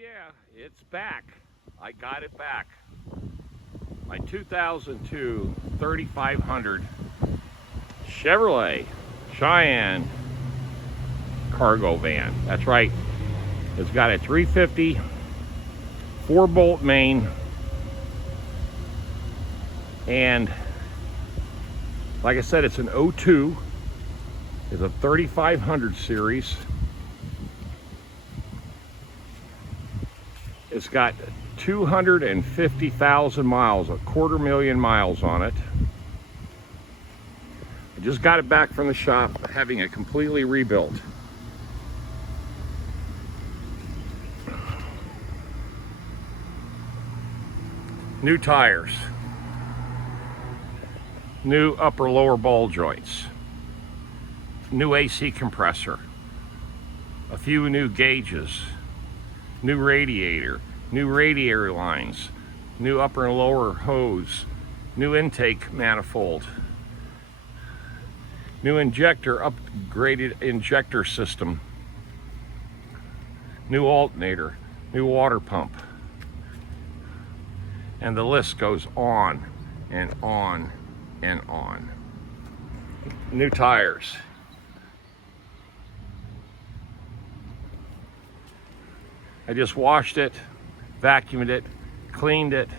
yeah, it's back. I got it back. My 2002 3500 Chevrolet Cheyenne cargo van. That's right. It's got a 350 4-bolt main, and like I said, it's an 02. It's a 3500 series. It's got 250,000 miles, 250,000 miles on it. I just got it back from the shop, having it completely rebuilt. New tires, new upper lower ball joints, new AC compressor, a few new gauges, new radiator lines, new upper and lower hose, new intake manifold, new upgraded injector system, new alternator, new water pump. And the list goes on and on and on. New tires. I just washed it, vacuumed it, cleaned it,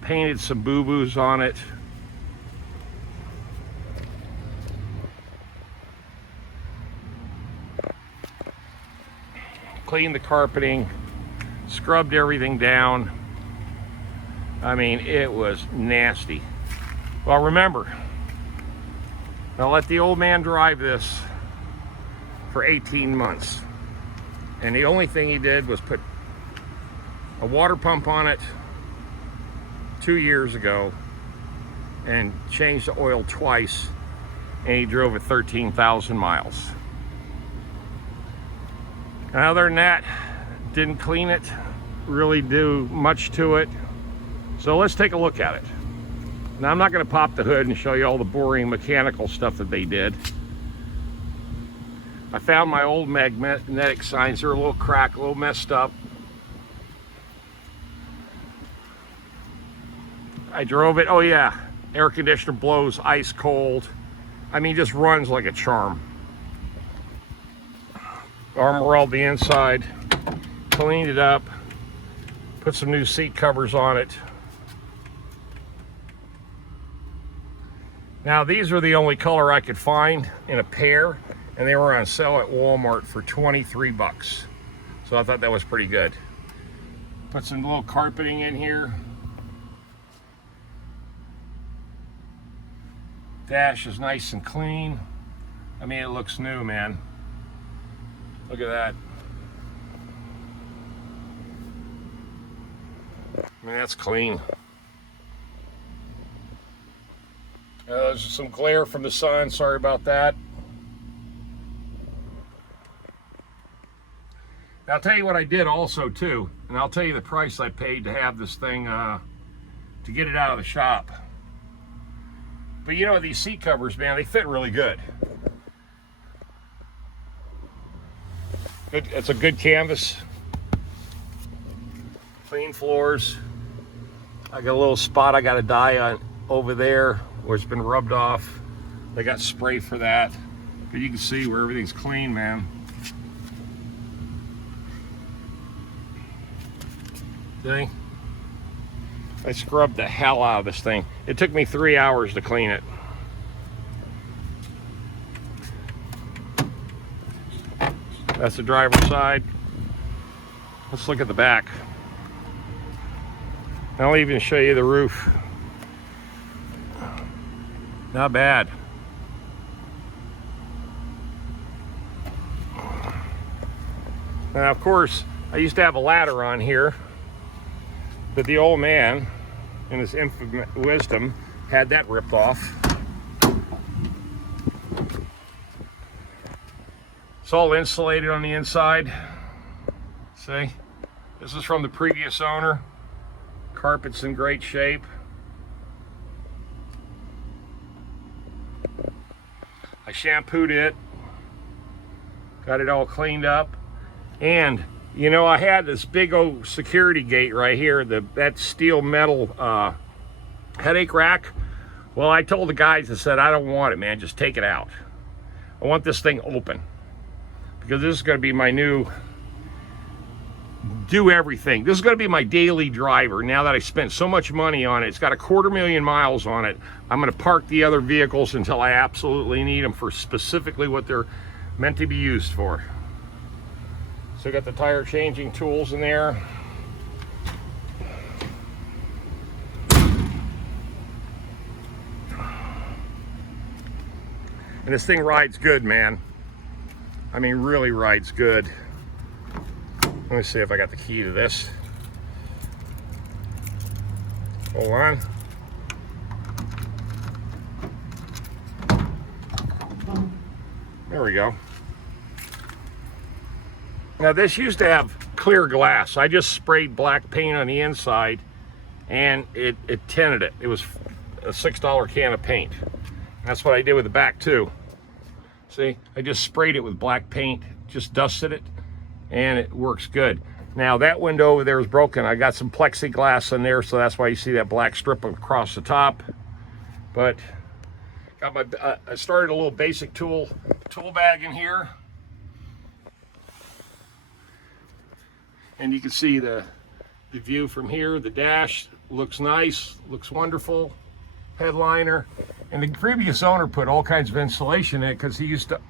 painted some boo-boos on it. Cleaned the carpeting, scrubbed everything down. I mean, it was nasty. Well, remember, I'll let the old man drive this for 18 months. And the only thing he did was put a water pump on it 2 years ago and changed the oil twice, and he drove it 13,000 miles. And other than that, didn't clean it, really do much to it. So let's take a look at it. Now, I'm not going to pop the hood and show you all the boring mechanical stuff that they did. I found my old magnetic signs. They're a little cracked, a little messed up. I drove it. Oh yeah, air conditioner blows ice cold. I mean, just runs like a charm. Armor all the inside, cleaned it up, put some new seat covers on it. Now, these are the only color I could find in a pair, and they were on sale at Walmart for 23 bucks. So I thought that was pretty good. Put some little carpeting in here. Dash is nice and clean. I mean, it looks new, man. Look at that. I mean, that's clean. There's some glare from the sun. Sorry about that. Now, I'll tell you what I did also too, and I'll tell you the price I paid to have this thing, to get it out of the shop. But you know, these seat covers, man, they fit really good. It's a good canvas. Clean floors. I got a little spot I got to dye on over there where it's been rubbed off. They got spray for that. But you can see where everything's clean, man. See? I scrubbed the hell out of this thing. It took me 3 hours to clean it. That's the driver's side. Let's look at the back. I'll even show you the roof. Not bad. Now, of course, I used to have a ladder on here, but the old man, in his infinite wisdom, had that ripped off. It's all insulated on the inside. See? This is from the previous owner. Carpet's in great shape. I shampooed it, got it all cleaned up, and You know, I had this big old security gate right here, that steel metal headache rack. Well, I told the guys, I said, I don't want it, man, just take it out. I want this thing open, because this is going to be my new do everything. This is going to be my daily driver now that I spent so much money on it. It's got 250,000 miles on it. I'm going to park the other vehicles until I absolutely need them for specifically what they're meant to be used for. So I got the tire changing tools in there. And this thing rides good, man. I mean, really rides good. Let me see if I got the key to this. Hold on. There we go. Now this used to have clear glass. I just sprayed black paint on the inside and it tinted it. It was a $6 can of paint. That's what I did with the back too. See, I just sprayed it with black paint, just dusted it, and it works good. Now that window over there is broken. I got some plexiglass in there, so that's why you see that black strip across the top. But got my I started a little basic tool bag in here, and you can see the view from here. The dash looks nice, looks wonderful. Headliner, and the previous owner put all kinds of insulation in it because he used to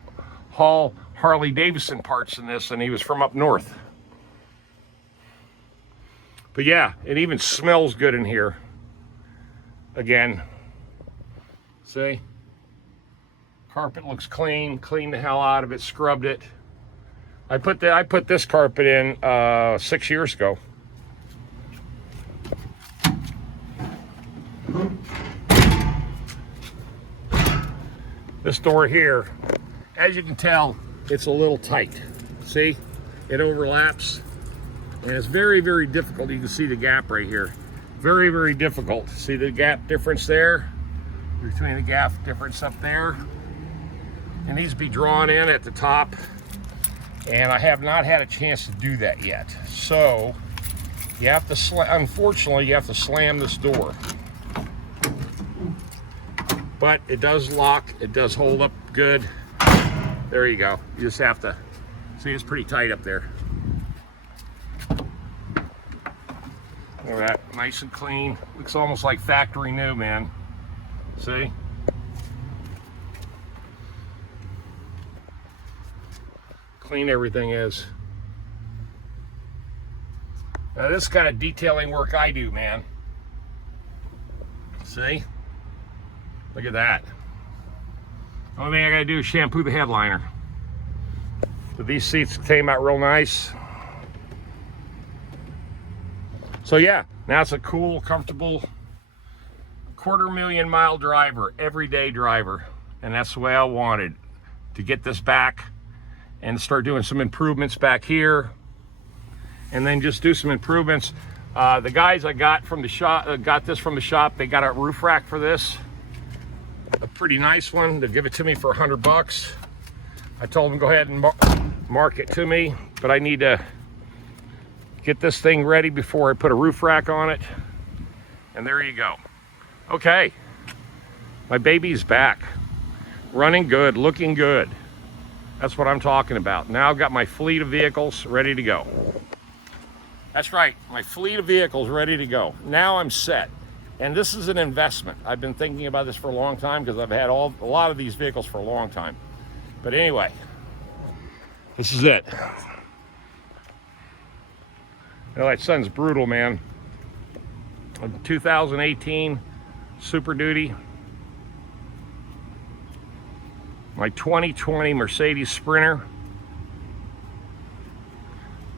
haul Harley Davidson parts in this, and he was from up north. But yeah, it even smells good in here. Again, see, carpet looks clean. Cleaned the hell out of it, scrubbed it. I put this carpet in 6 years ago. This door here, as you can tell, it's a little tight. See, it overlaps, and it's very, very difficult. You can see the gap right here. Very, very difficult. See the gap difference there? Between the gap difference up there. It needs to be drawn in at the top, and I have not had a chance to do that yet. So, you have to, unfortunately, you have to slam this door. But it does lock, it does hold up good. There you go. You just have to, see, it's pretty tight up there. Look at that, nice and clean. Looks almost like factory new, man. See? Clean everything is. Now this kind of detailing work I do, man. See? Look at that. Only thing I gotta do is shampoo the headliner. So these seats came out real nice. So yeah, now it's a cool, comfortable 250,000 mile driver, everyday driver. And that's the way I wanted to get this back and start doing some improvements back here. And then just do some improvements. The guys I got from the shop, got this from the shop, they got a roof rack for this. A pretty nice one. They'll give it to me for $100. I told them go ahead and mark it to me, but I need to get this thing ready before I put a roof rack on it. And there you go. Okay, my baby's back, running good, looking good. That's what I'm talking about. Now I've got my fleet of vehicles ready to go. That's right, my fleet of vehicles ready to go. Now I'm set. And this is an investment. I've been thinking about this for a long time because I've had a lot of these vehicles for a long time. But anyway, this is it. You know, that sun's brutal, man. A 2018 Super Duty. My 2020 Mercedes Sprinter.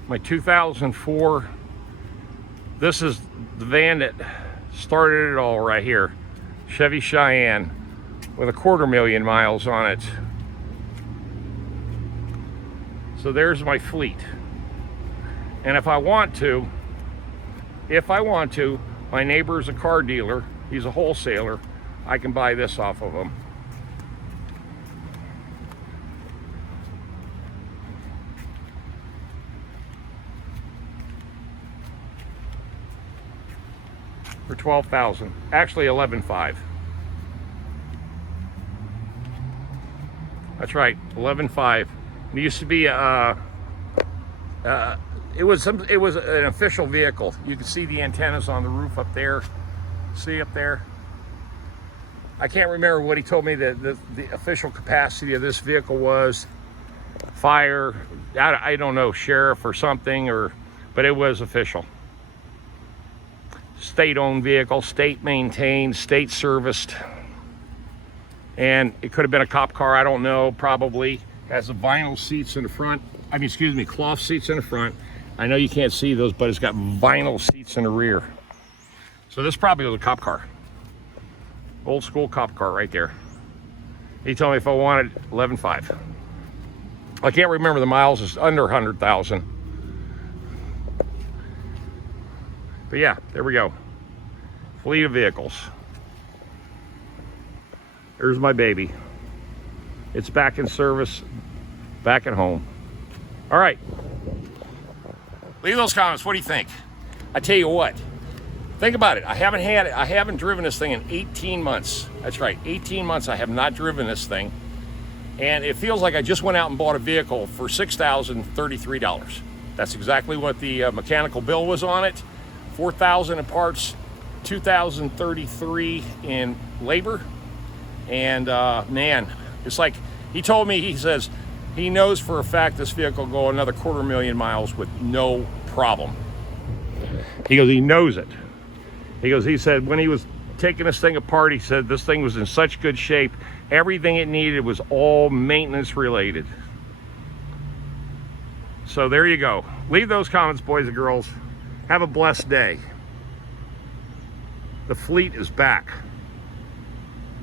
My 2004. This is the van that started it all right here. Chevy Cheyenne with 250,000 miles on it. So there's my fleet. And if I want to, my neighbor's a car dealer, he's a wholesaler, I can buy this off of him. for $12,000. Actually, $11,500. That's right, $11,500. It used to be it was an official vehicle. You can see the antennas on the roof up there. See up there? I can't remember what he told me that the official capacity of this vehicle was. Fire, I don't know, sheriff or something, but it was official. State-owned vehicle, state-maintained, state-serviced. And it could have been a cop car, I don't know, probably. Has the vinyl seats in the front. I mean, excuse me, cloth seats in the front. I know you can't see those, but it's got vinyl seats in the rear. So this probably was a cop car. Old school cop car right there. He told me if I wanted $11,500. I can't remember the miles, it's under 100,000. But yeah, there we go. Fleet of vehicles. There's my baby. It's back in service, back at home. All right. Leave those comments. What do you think? I tell you what. Think about it. I haven't driven this thing in 18 months. That's right, 18 months I have not driven this thing. And it feels like I just went out and bought a vehicle for $6,033. That's exactly what the mechanical bill was on it. $4,000 in parts, $2,033 in labor. And man, it's like, he told me, he says, he knows for a fact this vehicle will go another 250,000 miles with no problem. He goes, he knows it. He goes, he said when he was taking this thing apart, he said this thing was in such good shape. Everything it needed was all maintenance related. So there you go. Leave those comments, boys and girls. Have a blessed day. The fleet is back.